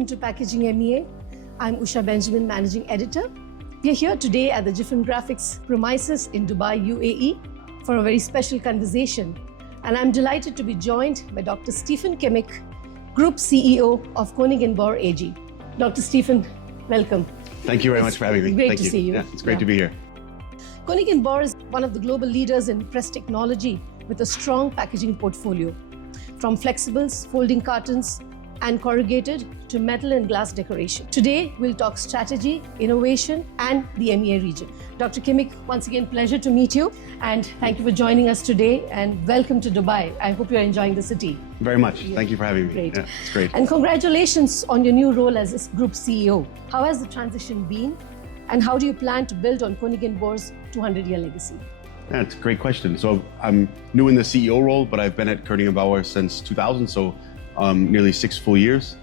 welcome to Packaging MEA. I'm Usha Benjamin, Managing Editor. We are here today at the Giffin Graphics premises in Dubai, UAE for a very special conversation. And I'm delighted to be joined by Dr. Stephen Kimmich, Group CEO of Koenig Bauer AG. Dr. Stephen, welcome. Thank you very much for having me. Great to see you. Yeah, it's great to be here. Koenig Bauer is one of the global leaders in press technology with a strong packaging portfolio. From flexibles, folding cartons, and corrugated to metal and glass decoration. Today, we'll talk strategy, innovation, and the MEA region. Dr. Kimmich, once again, pleasure to meet you. And thank you for joining us today. And welcome to Dubai. I hope you're enjoying the city. Very much. Yeah. Thank you for having me. Great. Yeah, it's great. And congratulations on your new role as Group CEO. How has the transition been? And how do you plan to build on Koenig Bauer's 200-year legacy? Yeah, it's a great question. So I'm new in the CEO role, but I've been at Koenig Bauer since 2000, so nearly 6 full years.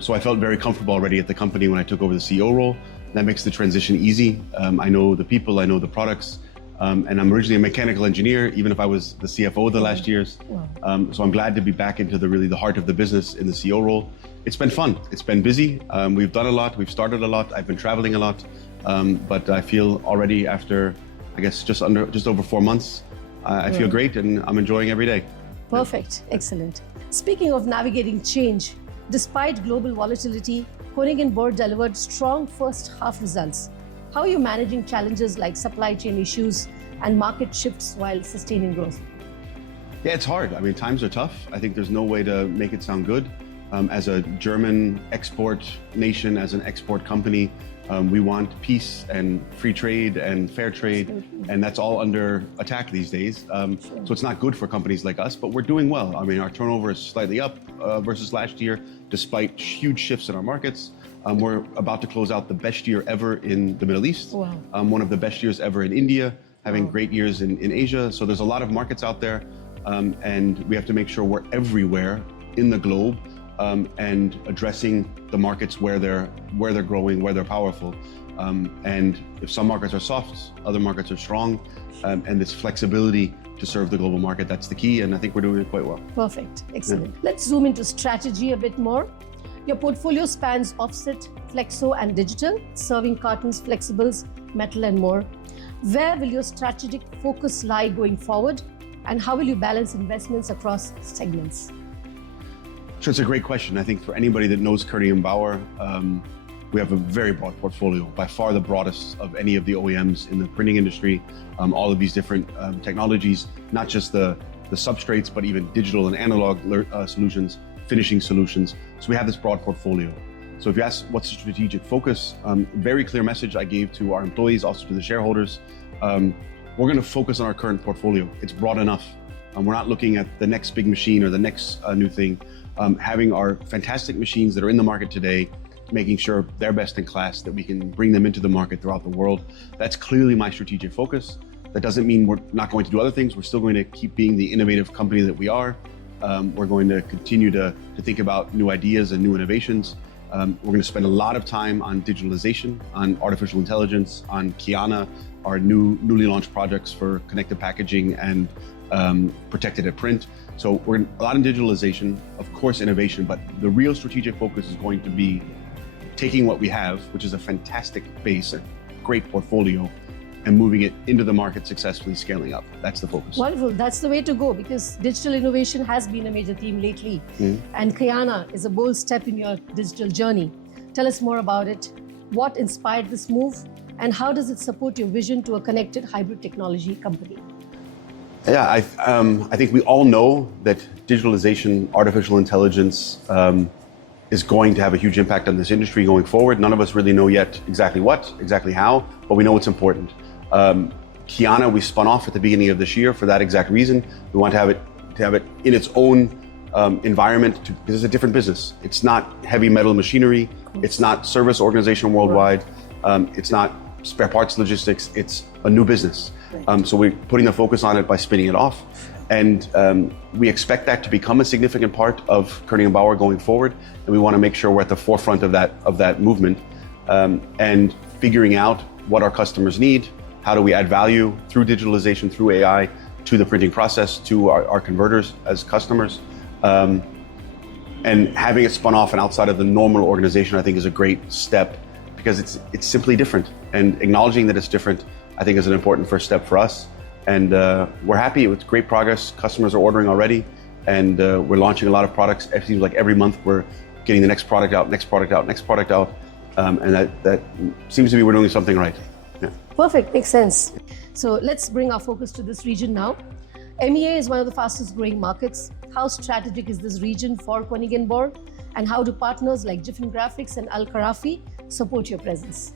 So I felt very comfortable already at the company when I took over the CEO role. That makes the transition easy. I know the people, I know the products, and I'm originally a mechanical engineer, even if I was the CFO the last years. Wow. So I'm glad to be back into the heart of the business in the CEO role. It's been fun. It's been busy. We've done a lot. We've started a lot. I've been traveling a lot, but I feel already after, I guess, just over 4 months, I feel great, and I'm enjoying every day. Perfect. Excellent. Speaking of navigating change, despite global volatility, Koenig Bauer delivered strong first half results. How are you managing challenges like supply chain issues and market shifts while sustaining growth? Yeah, it's hard. I mean, times are tough. I think there's no way to make it sound good. As a German export nation, as an export company, we want peace and free trade and fair trade, and that's all under attack these days. So it's not good for companies like us, but we're doing well. I mean, our turnover is slightly up versus last year, despite huge shifts in our markets. We're about to close out the best year ever in the Middle East, Wow. One of the best years ever in India, having great years in Asia. So there's a lot of markets out there, and we have to make sure we're everywhere in the globe, and addressing the markets where they're growing, where they're powerful. And if some markets are soft, other markets are strong, and this flexibility to serve the global market, that's the key, and I think we're doing it quite well. Perfect. Excellent. Let's zoom into strategy a bit more. Your portfolio spans offset, flexo, and digital, serving cartons, flexibles, metal, and more. Where will your strategic focus lie going forward, and how will you balance investments across segments? Sure, it's a great question. I think for anybody that knows Koenig Bauer, we have a very broad portfolio, by far the broadest of any of the OEMs in the printing industry. All of these different technologies, not just the substrates, but even digital and analog solutions, finishing solutions. So we have this broad portfolio. So if you ask what's the strategic focus, very clear message I gave to our employees, also to the shareholders. We're going to focus on our current portfolio. It's broad enough. We're not looking at the next big machine or the next new thing. Having our fantastic machines that are in the market today, making sure they're best in class, that we can bring them into the market throughout the world. That's clearly my strategic focus. That doesn't mean we're not going to do other things. We're still going to keep being the innovative company that we are. We're going to continue to think about new ideas and new innovations. We're going to spend a lot of time on digitalization, on artificial intelligence, on Kyana, our newly launched projects for connected packaging and protected at print. So we're in a lot in digitalization, of course innovation, but the real strategic focus is going to be taking what we have, which is a fantastic base, a great portfolio, and moving it into the market successfully, scaling up. That's the focus. Wonderful. That's the way to go, because digital innovation has been a major theme lately. And Kyana is a bold step in your digital journey. Tell us more about it. What inspired this move, and how does it support your vision to a connected hybrid technology company? Yeah, I think we all know that digitalization, artificial intelligence is going to have a huge impact on this industry going forward. None of us really know yet exactly what, exactly how, but we know it's important. Kyana, we spun off at the beginning of this year for that exact reason. We want to have it in its own environment, because it's a different business. It's not heavy metal machinery. It's not service organization worldwide. It's not spare parts logistics. It's a new business. So we're putting the focus on it by spinning it off. And we expect that to become a significant part of Koenig Bauer going forward. And we want to make sure we're at the forefront of that movement, and figuring out what our customers need. How do we add value through digitalization, through AI, to the printing process, to our converters as customers. And having it spun off and outside of the normal organization, I think is a great step because it's simply different. And acknowledging that it's different, I think is an important first step for us. And we're happy with great progress. Customers are ordering already, and we're launching a lot of products. It seems like every month we're getting the next product out, next product out, next product out. And that seems to be we're doing something right. Yeah. Perfect, makes sense. So let's bring our focus to this region now. MEA is one of the fastest growing markets. How strategic is this region for Koenig Bauer? And how do partners like Giffin Graphics and Al Kharafi support your presence?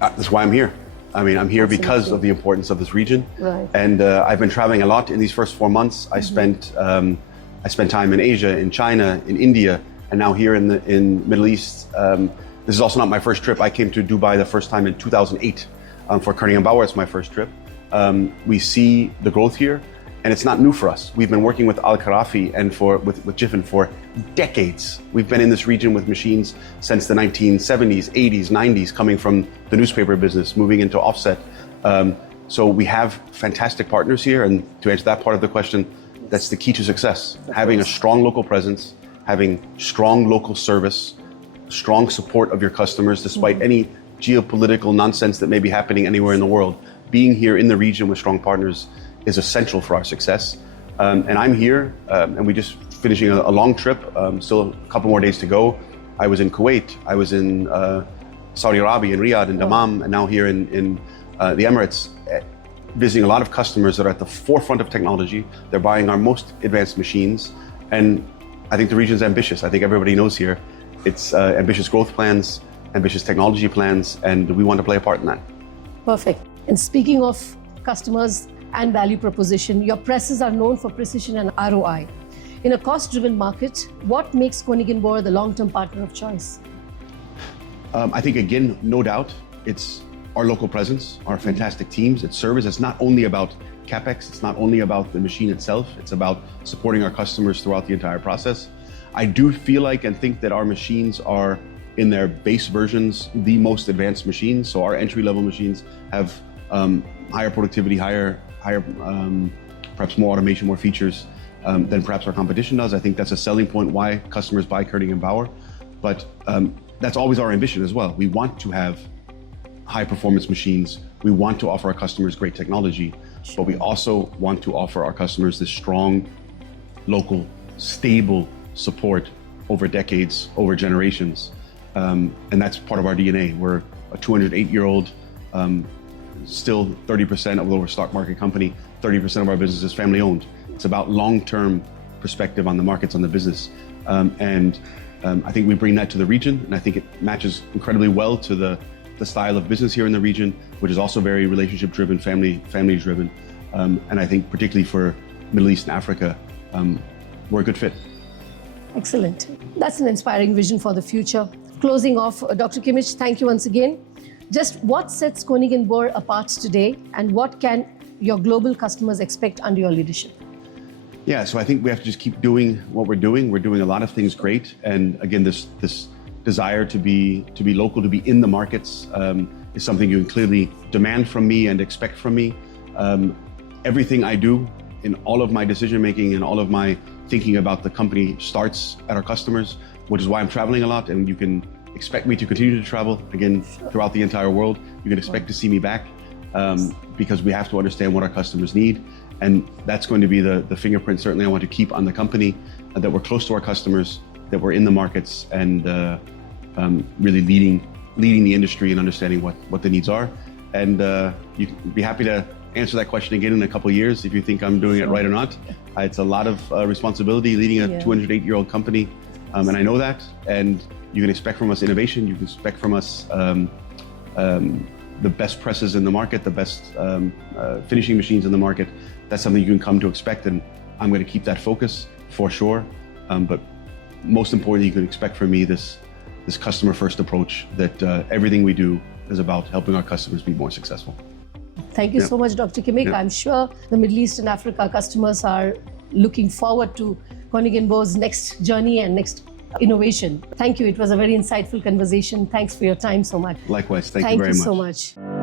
That's why I'm here. I mean, I'm here because of the importance of this region. Right. And I've been traveling a lot in these first 4 months. I spent time in Asia, in China, in India, and now here in Middle East. This is also not my first trip. I came to Dubai the first time in 2008 for Koenig Bauer. It's my first trip. We see the growth here, and it's not new for us. We've been working with Al Kharafi and with Giffin for decades. We've been in this region with machines since the 1970s, 80s, 90s, coming from the newspaper business, moving into offset. So we have fantastic partners here, and to answer that part of the question, that's the key to success. Having a strong local presence, having strong local service, strong support of your customers, despite any geopolitical nonsense that may be happening anywhere in the world. Being here in the region with strong partners is essential for our success. And I'm here, and we're just finishing a long trip, still a couple more days to go. I was in Kuwait, I was in Saudi Arabia, in Riyadh, in Dammam, and now here in the Emirates, visiting a lot of customers that are at the forefront of technology. They're buying our most advanced machines, and I think the region's ambitious. I think everybody knows here. It's ambitious growth plans, ambitious technology plans, and we want to play a part in that. Perfect. And speaking of customers and value proposition, your presses are known for precision and ROI. In a cost-driven market, what makes Koenig Bauer the long-term partner of choice? I think, again, no doubt, it's our local presence, our fantastic teams. It's service. It's not only about CapEx. It's not only about the machine itself. It's about supporting our customers throughout the entire process. I do feel like and think that our machines are, in their base versions, the most advanced machines. So our entry-level machines have higher productivity, higher, perhaps more automation, more features than perhaps our competition does. I think that's a selling point why customers buy Koenig Bauer. But that's always our ambition as well. We want to have high-performance machines. We want to offer our customers great technology, but we also want to offer our customers this strong, local, stable support over decades, over generations. And that's part of our DNA. We're a 208-year-old, still 30% of the lower stock market company, 30% of our business is family owned. It's about long-term perspective on the markets, on the business. And I think we bring that to the region, and I think it matches incredibly well to the style of business here in the region, which is also very relationship-driven, family-driven. And I think particularly for Middle East and Africa, we're a good fit. Excellent. That's an inspiring vision for the future. Closing off, Dr. Kimmich, thank you once again. Just what sets Koenig Bauer apart today, and what can your global customers expect under your leadership? Yeah, so I think we have to just keep doing what we're doing. We're doing a lot of things great, and again, this desire to be local, to be in the markets, is something you can clearly demand from me and expect from me. Everything I do in all of my decision making and all of my thinking about the company starts at our customers, which is why I'm traveling a lot, and you can expect me to continue to travel again throughout the entire world. You can expect to see me back because we have to understand what our customers need, and that's going to be the fingerprint certainly I want to keep on the company, that we're close to our customers, that we're in the markets, and really leading the industry and understanding what the needs are. And you can be happy to answer that question again in a couple of years if you think I'm doing it right or not. It's a lot of responsibility leading a 208-year-old company, and I know that. And you can expect from us innovation. You can expect from us the best presses in the market, the best finishing machines in the market. That's something you can come to expect, and I'm going to keep that focus for sure. But most importantly, you can expect from me this customer-first approach, that everything we do is about helping our customers be more successful. Thank you so much, Dr. Kimmich. I'm sure the Middle East and Africa customers are looking forward to Koenig Bauer's next journey and next innovation. Thank you. It was a very insightful conversation. Thanks for your time so much. Likewise. Thank you very much. Thank you so much.